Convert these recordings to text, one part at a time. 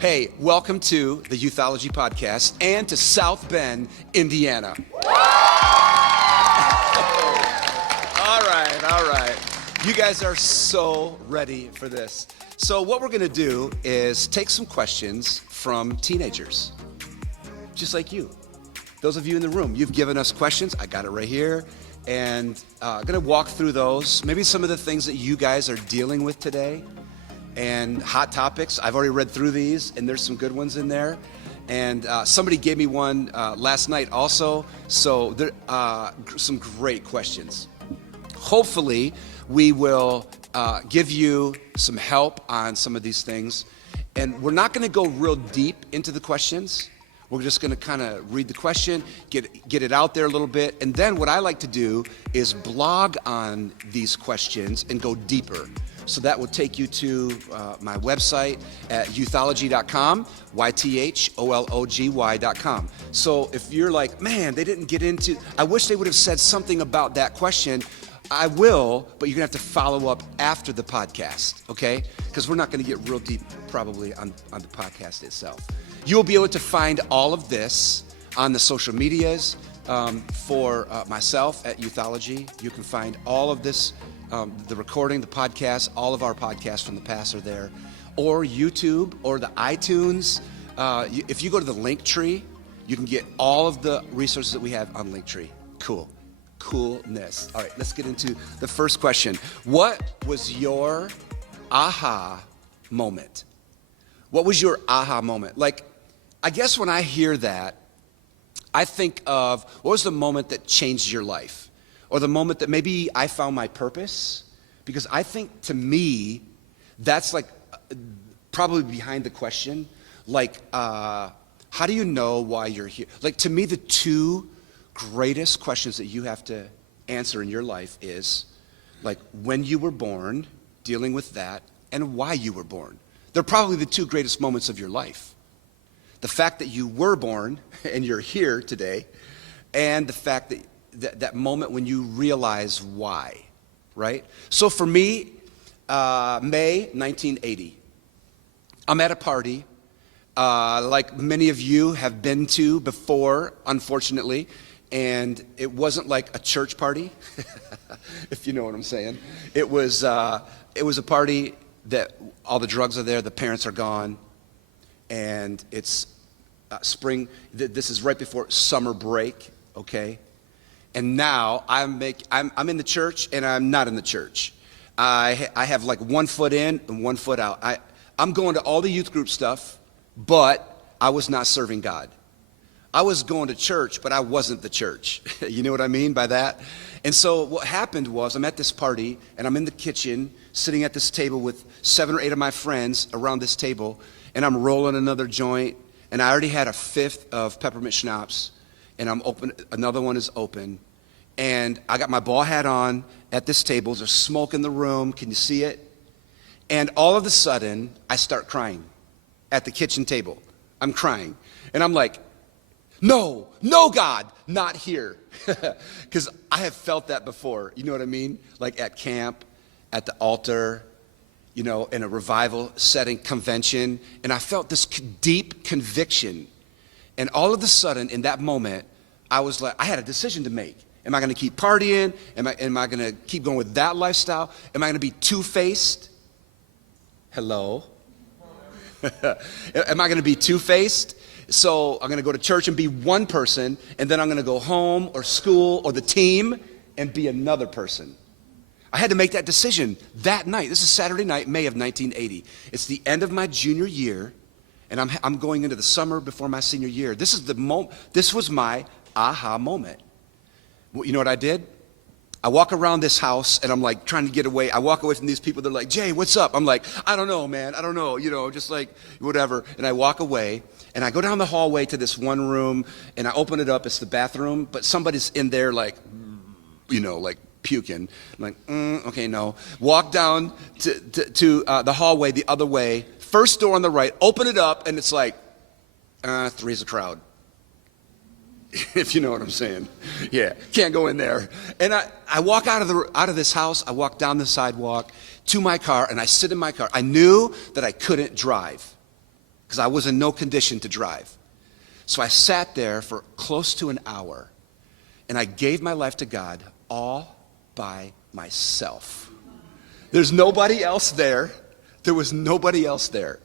Hey, welcome to the Youthology Podcast and to South Bend, Indiana. All right. You guys are so ready for this. So what we're gonna do is take some questions from teenagers, just like you. Those of you in the room, you've given us questions. I got it right here. And I'm gonna walk through those, maybe some of the things that you guys are dealing with today. And hot topics, I've already read through these, and there's some good ones in there. And somebody gave me one last night also, so there some great questions. Hopefully, we will give you some help on some of these things. And we're not gonna go real deep into the questions. We're just gonna kind of read the question, get it out there a little bit, and then what I like to do is blog on these questions and go deeper. So that will take you to my website at youthology.com, YTHOLOGY.com. So if you're like, man, they didn't get into, I wish they would have said something about that question, I will, but you're gonna have to follow up after the podcast, okay? Because we're not gonna get real deep probably on the podcast itself. You'll be able to find all of this on the social medias for myself at Youthology. You can find all of this, the recording, the podcast, all of our podcasts from the past are there, or YouTube or the iTunes. If you go to the Linktree, you can get all of the resources that we have on Linktree. Coolness. All right, let's get into the first question. What was your aha moment? What was your aha moment? Like, I guess when I hear that, I think of what was the moment that changed your life? Or the moment that maybe I found my purpose? Because I think to me, that's like probably behind the question. Like, how do you know why you're here? Like, to me, the two greatest questions that you have to answer in your life is, like, when you were born, dealing with that, and why you were born. They're probably the two greatest moments of your life. The fact that you were born and you're here today, and the fact that moment when you realize why, right? So for me, May 1980, I'm at a party like many of you have been to before, unfortunately, and it wasn't like a church party, if you know what I'm saying. It was a party that all the drugs are there, the parents are gone, and it's spring. This is right before summer break, okay? And now I'm in the church and I'm not in the church. I have like 1 foot in and 1 foot out. I'm going to all the youth group stuff, but I was not serving God. I was going to church, but I wasn't the church. You know what I mean by that? And so what happened was I'm at this party and I'm in the kitchen sitting at this table with 7 or 8 of my friends around this table, and I'm rolling another joint, and I already had a 5th of peppermint schnapps, and I'm open, another one is open, and I got my ball hat on at this table. There's smoke in the room. Can you see it? And all of a sudden, I start crying at the kitchen table. I'm crying, and I'm like, no, God, not here. Because I have felt that before. You know what I mean? Like at camp, at the altar, you know, in a revival setting, convention, and I felt this deep conviction. And all of a sudden, in that moment, I was like, I had a decision to make. Am I gonna keep partying? Am I gonna keep going with that lifestyle? Am I gonna be two-faced? Hello? Am I gonna be two-faced? So I'm gonna go to church and be one person, and then I'm gonna go home or school or the team and be another person. I had to make that decision that night. This is Saturday night, May of 1980. It's the end of my junior year, and I'm going into the summer before my senior year. This is the moment. This was my aha moment. You know what I did? I walk around this house, and I'm like trying to get away. I walk away from these people. They're like, Jay, what's up? I'm like, I don't know, man. I don't know. You know, just like whatever. And I walk away, and I go down the hallway to this one room, and I open it up. It's the bathroom, but somebody's in there like, you know, like puking. I'm like, okay, no. Walk down to the hallway the other way. First door on the right, open it up, and it's like, three's a crowd. If you know what I'm saying. Yeah, can't go in there. And I walk out of this house, I walk down the sidewalk to my car, and I sit in my car. I knew that I couldn't drive. because I was in no condition to drive. So I sat there for close to an hour, and I gave my life to God all by myself. There's nobody else there. There was nobody else there.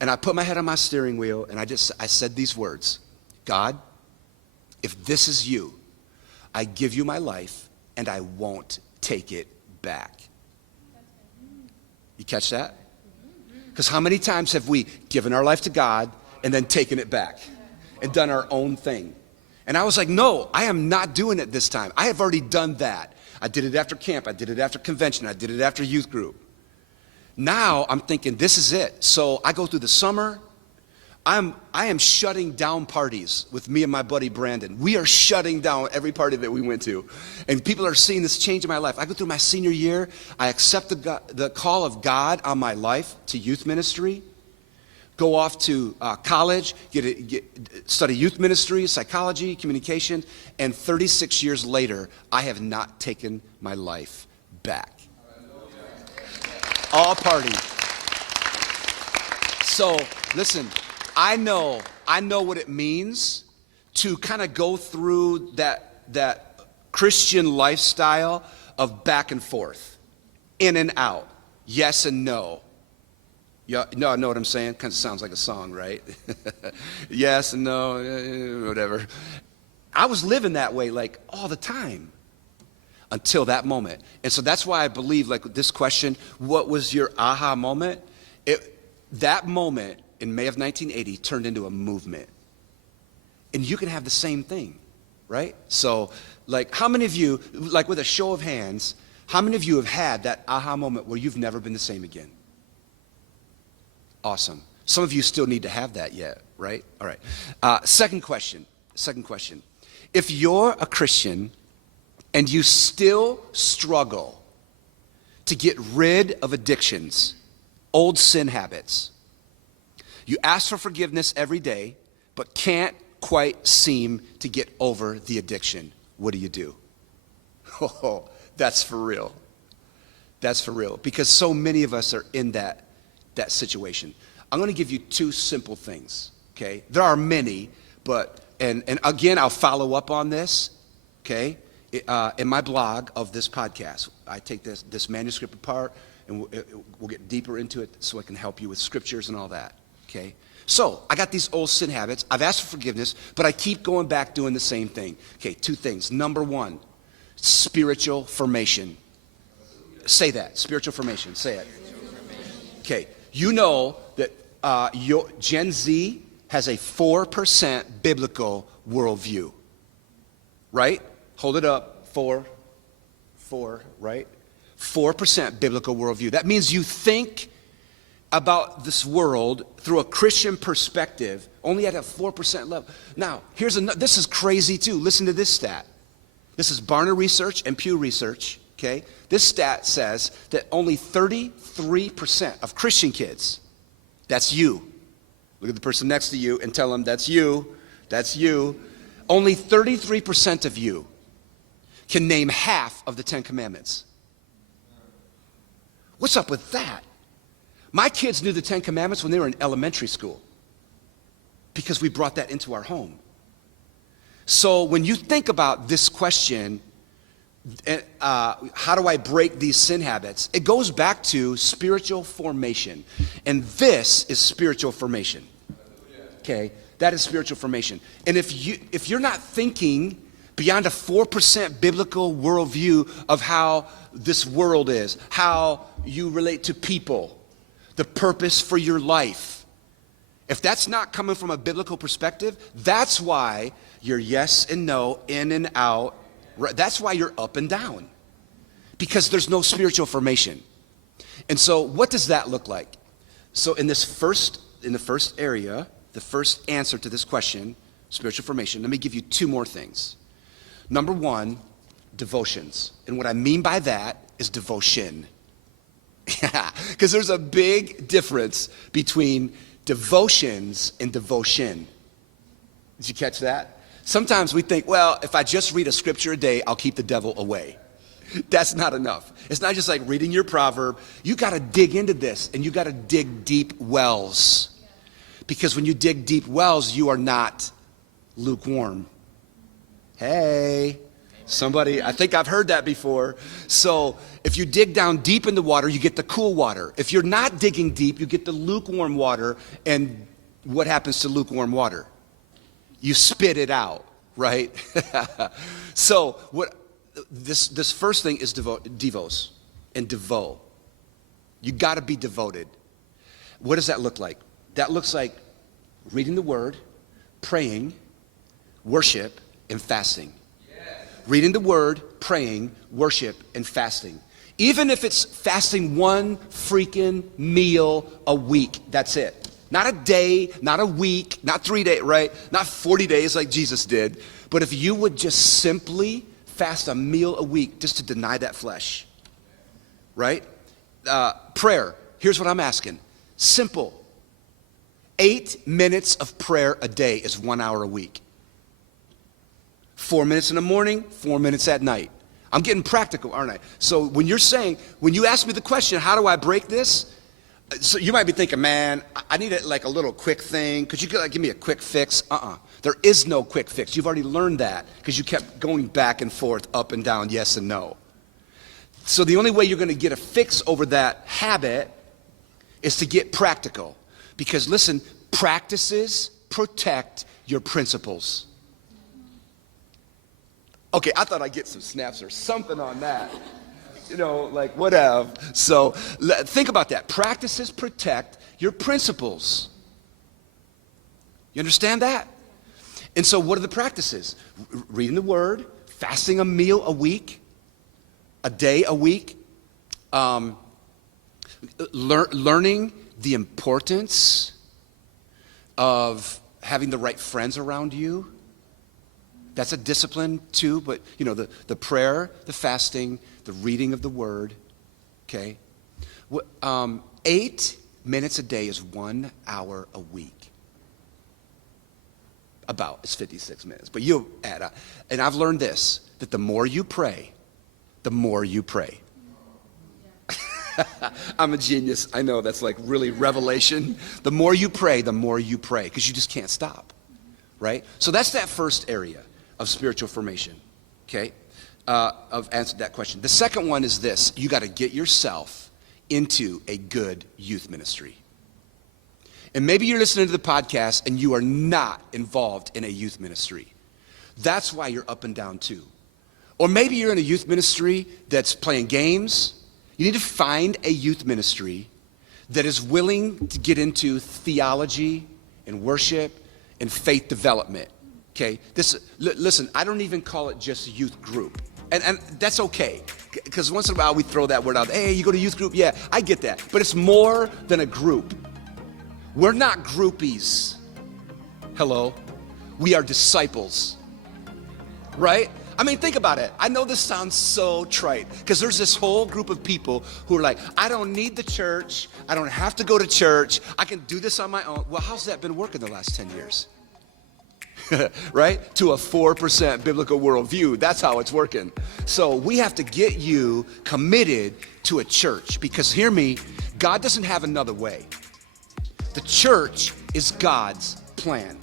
And I put my head on my steering wheel, and I said these words: God, if this is you, I give you my life, and I won't take it back. You catch that? Because how many times have we given our life to God and then taken it back and done our own thing? And I was like, no, I am not doing it this time. I have already done that. I did it after camp. I did it after convention. I did it after youth group. Now I'm thinking, this is it. So I go through the summer. I am shutting down parties with me and my buddy Brandon. We are shutting down every party that we went to. And people are seeing this change in my life. I go through my senior year. I accept the call of God on my life to youth ministry. Go off to college, study youth ministry, psychology, communication. And 36 years later, I have not taken my life back. All party. So listen, I know what it means to kind of go through that Christian lifestyle of back and forth, in and out, yes and no. Yeah, no, I know what I'm saying. Kind of sounds like a song, right? Yes and no, whatever. I was living that way like all the time until that moment. And so that's why I believe, like this question, what was your aha moment? That moment in May of 1980 turned into a movement. And you can have the same thing, right? So, like, how many of you, like with a show of hands, how many of you have had that aha moment where you've never been the same again? Awesome. Some of you still need to have that yet, right? All right. Second question. If you're a Christian and you still struggle to get rid of addictions, old sin habits, you ask for forgiveness every day, but can't quite seem to get over the addiction, what do? Oh, that's for real. That's for real. Because so many of us are in that situation. I'm going to give you two simple things, okay? There are many, but, and again, I'll follow up on this, okay? In my blog of this podcast, I take this manuscript apart, and we'll get deeper into it so I can help you with scriptures and all that. Okay, so I got these old sin habits. I've asked for forgiveness, but I keep going back doing the same thing. Okay, two things. Number one, spiritual formation. Say that, spiritual formation. Say it. Okay, you know that Gen Z has a 4% biblical worldview, right? Hold it up, 4, right? 4% biblical worldview. That means you think about this world through a Christian perspective only at a 4% level. Now, this is crazy too. Listen to this stat. This is Barna Research and Pew Research, okay? This stat says that only 33% of Christian kids, that's you. Look at the person next to you and tell them, that's you. Only 33% of you can name half of the 10 Commandments. What's up with that? My kids knew the 10 Commandments when they were in elementary school because we brought that into our home. So when you think about this question, how do I break these sin habits? It goes back to spiritual formation. And this is spiritual formation. Okay, that is spiritual formation. And if you're not thinking beyond a 4% biblical worldview of how this world is, how you relate to people, the purpose for your life. If that's not coming from a biblical perspective, that's why you're yes and no, in and out. That's why you're up and down. Because there's no spiritual formation. And so what does that look like? So in the first area, the first answer to this question, spiritual formation, let me give you two more things. Number one, devotions. And what I mean by that is devotion. Yeah, because there's a big difference between devotions and devotion. Did you catch that? Sometimes we think, well, if I just read a scripture a day, I'll keep the devil away. That's not enough. It's not just like reading your proverb. You got to dig into this, and you got to dig deep wells. Because when you dig deep wells, you are not lukewarm. Hey, somebody, I think I've heard that before. So if you dig down deep in the water, you get the cool water. If you're not digging deep, you get the lukewarm water. And what happens to lukewarm water? You spit it out, right? So what this first thing is devos and devo. You got to be devoted. What does that look like? That looks like reading the word, praying, worship, and fasting. Reading the word, praying, worship, and fasting. Even if it's fasting one freaking meal a week, that's it. Not a day, not a week, not 3 days, right? Not 40 days like Jesus did. But if you would just simply fast a meal a week just to deny that flesh, right? Prayer, here's what I'm asking. Simple. 8 minutes of prayer a day is 1 hour a week. 4 minutes in the morning, 4 minutes at night. I'm getting practical, aren't I? So when you ask me the question, how do I break this? So you might be thinking, man, I need like a little quick thing. Could you give me a quick fix? There is no quick fix. You've already learned that because you kept going back and forth, up and down, yes and no. So the only way you're going to get a fix over that habit is to get practical. Because listen, practices protect your principles. Okay, I thought I'd get some snaps or something on that. Like whatever. So think about that. Practices protect your principles. You understand that? And so what are the practices? Reading the word, fasting a meal a week, a day a week, learning the importance of having the right friends around you. That's a discipline too, but the prayer, the fasting, the reading of the word, okay? 8 minutes a day is 1 hour a week. It's 56 minutes, but you add up. And I've learned this, that the more you pray, the more you pray. I'm a genius. I know that's like really revelation. The more you pray, because you just can't stop, right? So that's that first area of spiritual formation, okay? I've answered that question. The second one is this. You got to get yourself into a good youth ministry. And maybe you're listening to the podcast and you are not involved in a youth ministry. That's why you're up and down too. Or maybe you're in a youth ministry that's playing games. You need to find a youth ministry that is willing to get into theology and worship and faith development. Okay, listen, I don't even call it just youth group. And that's okay, because once in a while we throw that word out. Hey, you go to youth group? Yeah, I get that. But it's more than a group. We're not groupies. Hello? We are disciples. Right? I mean, think about it. I know this sounds so trite, because there's this whole group of people who are like, I don't need the church. I don't have to go to church. I can do this on my own. Well, how's that been working the last 10 years? Right? To a 4% biblical worldview. That's how it's working. So we have to get you committed to a church, because hear me, God doesn't have another way. The church is God's plan.